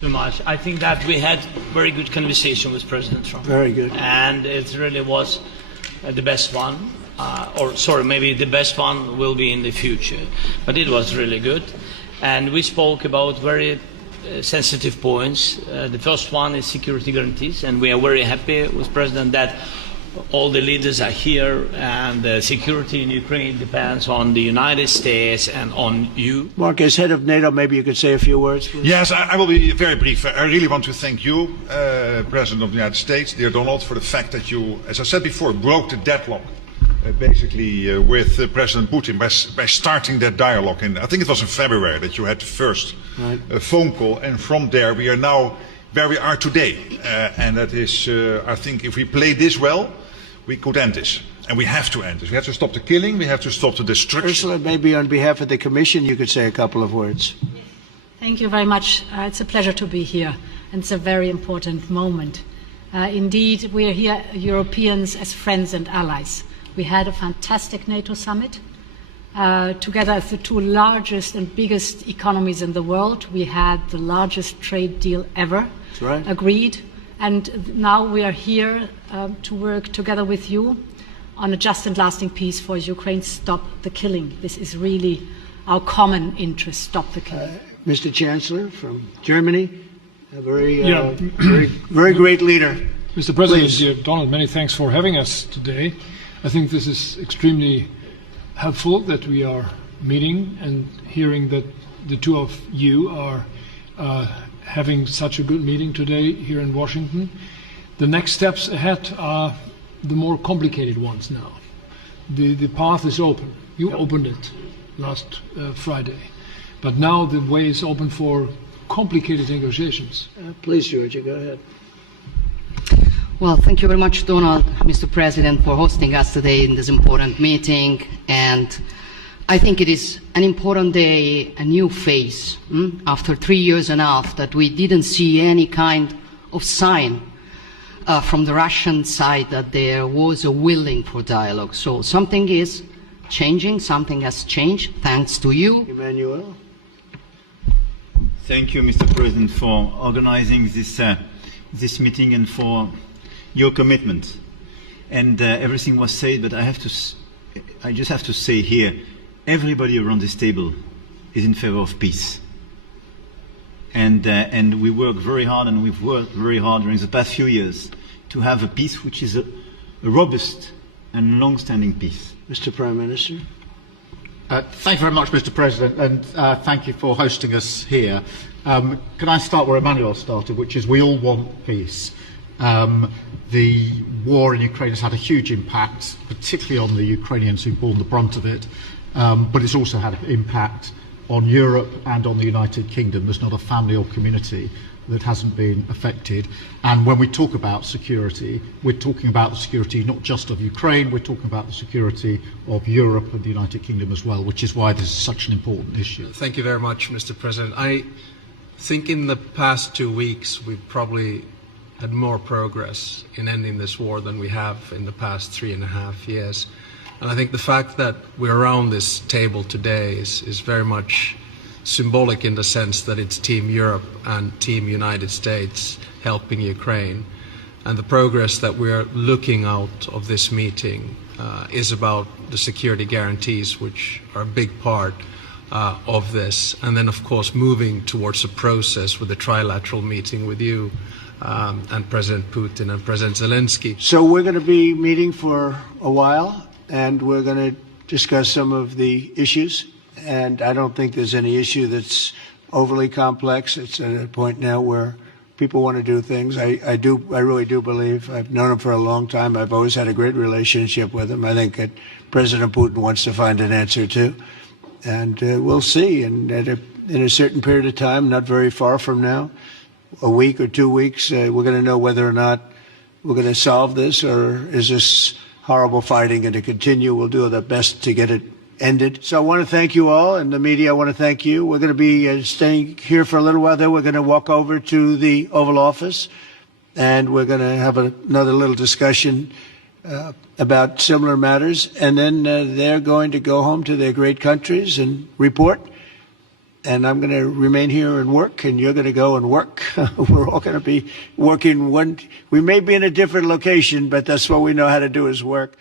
Too much. I think that we had very good conversation with President Trump. Very good. And it really was the best one. Maybe the best one will be in the future. But it was really good. And we spoke about very sensitive points. The first one is security guarantees. And we are very happy with President that all the leaders are here, and the security in Ukraine depends on the United States and on you. Mark, as head of NATO, maybe you could say a few words, please. Yes, I will be very brief. I really want to thank you, President of the United States, dear Donald, for the fact that you, as I said before, broke the deadlock with President Putin by starting that dialogue. And I think it was in February that you had the first phone call, and from there we are now where we are today. And that is, I think, if we play this well, we could end this. And we have to end this. We have to stop the killing, we have to stop the destruction. Ursula, maybe on behalf of the Commission, you could say a couple of words. Thank you very much. It's a pleasure to be here, and it's a very important moment. Indeed, we are here, Europeans, as friends and allies. We had a fantastic NATO summit. Together as the two largest and biggest economies in the world, we had the largest trade deal ever agreed. And now we are here to work together with you on a just and lasting peace for Ukraine. Stop the killing. This is really our common interest. Stop the killing. Mr. Chancellor from Germany, a very great leader. Mr. President, dear Donald, many thanks for having us today. I think this is extremely helpful that we are meeting and hearing that the two of you are having such a good meeting today here in Washington. The next steps ahead are the more complicated ones now. The path is open. You opened it last Friday. But now the way is open for complicated negotiations. Please, Georgia, go ahead. Well, thank you very much, Donald, Mr. President, for hosting us today in this important meeting. And I think it is an important day, a new phase, after 3 years and a half that we didn't see any kind of sign from the Russian side that there was a willing for dialogue. So something is changing, something has changed, thanks to you. Emmanuel. Thank you, Mr. President, for organizing this meeting and for your commitment. And everything was said, but I just have to say here, everybody around this table is in favor of peace. And we work very hard, and we've worked very hard during the past few years to have a peace which is a robust and long-standing peace. Mr. Prime Minister. Thank you very much, Mr. President, and thank you for hosting us here. Can I start where Emmanuel started, which is we all want peace. The war in Ukraine has had a huge impact, particularly on the Ukrainians who've borne the brunt of it, but it's also had an impact on Europe and on the United Kingdom. There's not a family or community that hasn't been affected. And when we talk about security, we're talking about the security not just of Ukraine, we're talking about the security of Europe and the United Kingdom as well, which is why this is such an important issue. Thank you very much, Mr. President. I think in the past 2 weeks we've probably had more progress in ending this war than we have in the past 3.5 years. And I think the fact that we're around this table today is very much symbolic in the sense that it's Team Europe and Team United States helping Ukraine. And the progress that we're looking out of this meeting is about the security guarantees, which are a big part of this. And then, of course, moving towards a process with a trilateral meeting with you and President Putin and President Zelensky. So we're going to be meeting for a while, and we're going to discuss some of the issues. And I don't think there's any issue that's overly complex. It's at a point now where people want to do things. I really do believe, I've known him for a long time. I've always had a great relationship with him. I think that President Putin wants to find an answer too. And we'll see. And in a certain period of time, not very far from now, a week or 2 weeks, we're going to know whether or not we're going to solve this, or is this horrible fighting going to continue. We'll do our best to get it ended. So I want to thank you all, and the media, I want to thank you. We're going to be staying here for a little while. Then we're going to walk over to the Oval Office, and we're going to have another little discussion about similar matters. And then they're going to go home to their great countries and report. and I'm going to remain here and work, and you're going to go and work. We're all going to be working we may be in a different location, but that's what we know how to do is work.